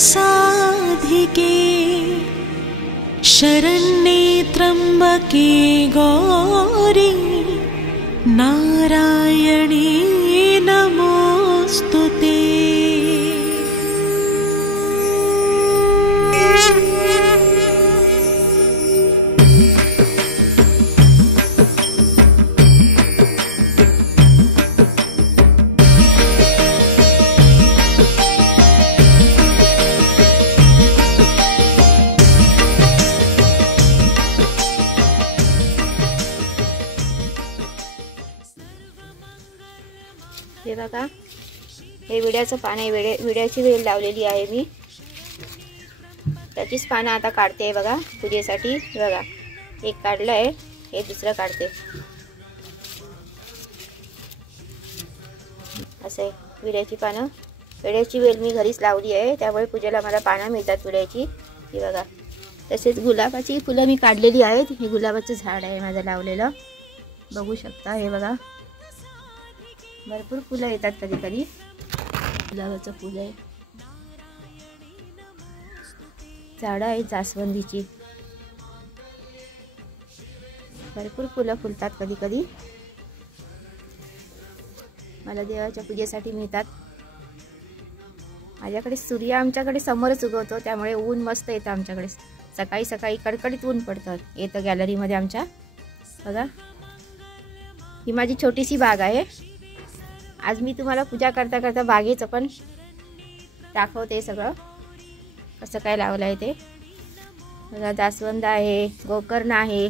साधिके शरण्ये त्र्यंबके गौरी नारायणी नमोस्तुते। हे बघा, हे विड्याचं पान आहे। विड्याची वेल लावलेली आहे मी, त्याचीच पानं आता काढते आहे बघा पूजेसाठी। बघा, एक काढलं आहे, हे दुसरं काढते। असं आहे विड्याची पानं। विड्याची वेल मी घरीच लावली आहे, त्यामुळे पूजेला मला पानं मिळतात विड्याची। ही बघा, तसेच गुलाबाची फुलं मी काढलेली आहेत। हे गुलाबाचं झाड आहे माझं लावलेलं, बघू शकता। हे बघा, भरपूर फुलं येतात कधी कधी। गुलाबाचं फुल आहे, झाडं आहेत जास्वंदीची, भरपूर फुलं फुलतात कधी कधी, मला देवाच्या पूजेसाठी मिळतात। माझ्याकडे सूर्य आमच्याकडे समोरच उगवतो, त्यामुळे ऊन मस्त येतं आमच्याकडे। सकाळी सकाळी कडकडीत ऊन येतं गॅलरीमध्ये आमच्या। बघा, ही माझी छोटीशी बाग आहे। आज मी तुम्हाला पूजा करता करता बागेचं पण दाखवते, सगळं कसं काय लावलं आहे ते। बघा, जास्वंद आहे, गोकर्ण आहे,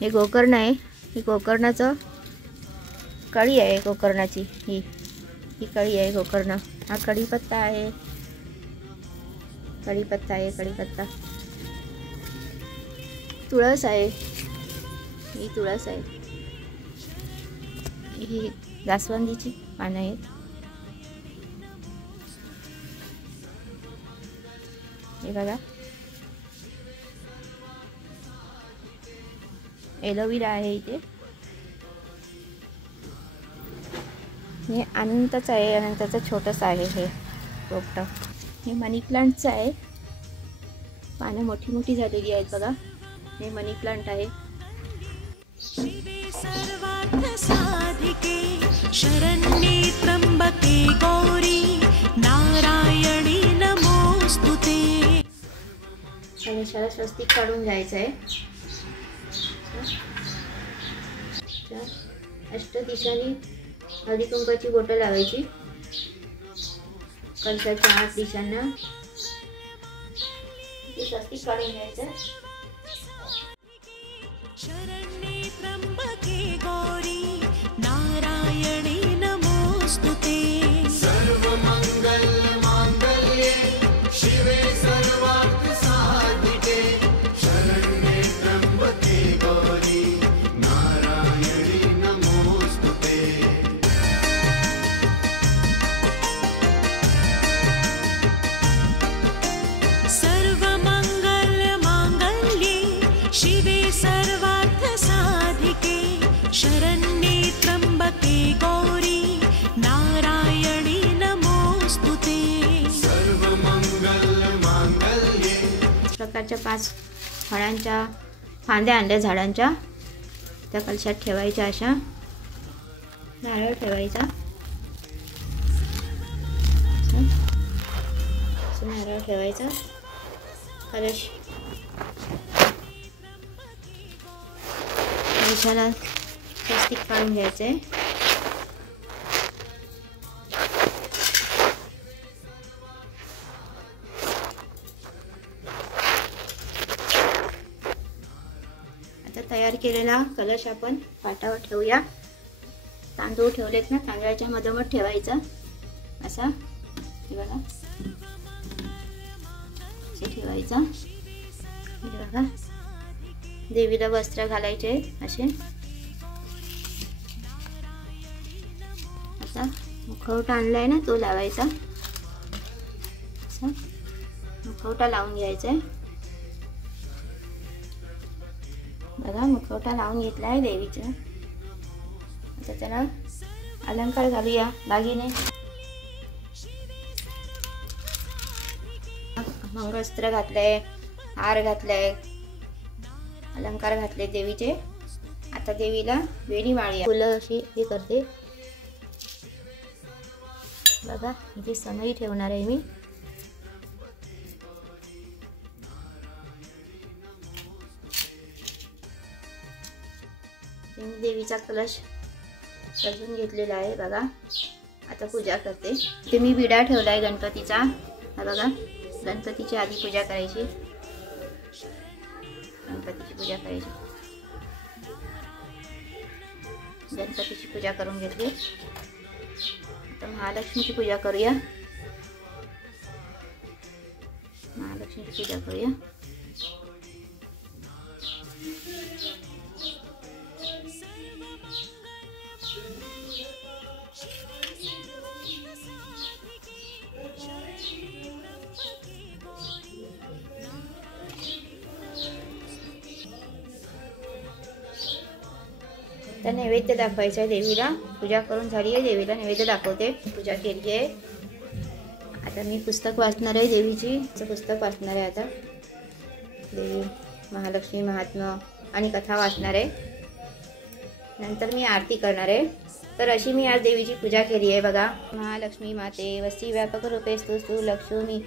हे गोकर्ण आहे। हे गोकर्णाचं कळी आहे, गोकर्णाची ही कळी आहे गोकर्ण। हा कढीपत्ता आहे, कढीपत्ता आहे, कढीपत्ता। तुळस आहे, ही तुळस आहे, ही जास्वंदीची पानं आहेत। हे बघा, एलोवेरा आहे इथे। हे अनंतचं आहे, अनंताचं छोटंसं आहे हे रोपटं। हे मनी प्लांटचं आहे, पानं मोठी मोठी झालेली आहेत बघा। हे मनी प्लांट आहे। शरण्ये त्र्यंबके गौरी नारायणी नमोस्तुते। गणेशाला स्वस्तिक काढून घ्यायचं आहे। अष्टदिशांनी हळदी कुंकाची बोटं लावायची कलशाच्या 8 दिशांना। स्वस्तिक काढून घ्यायचं। शरण्ये त्र्यंबके गौरी नारायणी नमोस्तुते। सर्वमंगल मांगल्ये शिवे सर्वार्थ साधिके शरण्ये त्र्यंबके गौरी नारायणी नमोस्तुते। सर्वमंगल मांगल्ये शिवे सर्वार्थ साधिके शरण्ये त्र्यंबके गौरी नारायणी नमोस्तुते। सर्वमंगल मांगल्ये। प्रकारच्या 5 फळांच्या फांद्या आणल्या झाडांच्या, त्या कलशात ठेवायच्या। अशा नारळ ठेवायचा, नारळ ठेवायचा, कलश कलशाला स्वस्तिक काढून घ्यायचं आहे। आता तयार केलेला कलश आपण पाटावर ठेवूया। तांदूळ ठेवलेत ना, तांदळाच्या मधोमध ठेवायचा असा। हे बघा, ठेवायचा। हे बघा, देवीला वस्त्र घालायचे असे। आता मुखवटा आणलाय ना, तो लावायचा। मुखवटा लावून घ्यायचा आहे बघा। मुखवटा लावून घेतला आहे देवीचा। आता त्याला अलंकार घालूया, दागिने। मंगळसूत्र घातलंय, हार घातलाय, अलंकार घातले देवीचे. आता देवीला वेणी माळी फुलं अशी हे करते बघा. इथे समई ठेवणार आहे मी. मी देवीचा कलश सजवून घेतलेला आहे बघा. आता पूजा करते. ते मी विडा ठेवलाय गणपतीचा. हा बघा, गणपतीची आधी पूजा करायची. गणपतीची पूजा करायची. गणपतीची पूजा करून घेतली. आता महालक्ष्मीची पूजा करूया. महालक्ष्मीची पूजा करूया. तर नैवेद्य दाखवायचा आहे देवीला. पूजा करून झाली आहे. देवीला नैवेद्य दाखवते. पूजा केली आहे. आता मी पुस्तक वाचणार आहे देवीची. पुस्तक वाचणार आहे आता. देवी महालक्ष्मी महात्म्य आणि कथा वाचणार आहे. नंतर मी आरती करणार आहे. तर अशी मी आज देवीची पूजा केली आहे बघा. महालक्ष्मी माते वसी व्यापक रूपे स्तुस्तु लक्ष्मी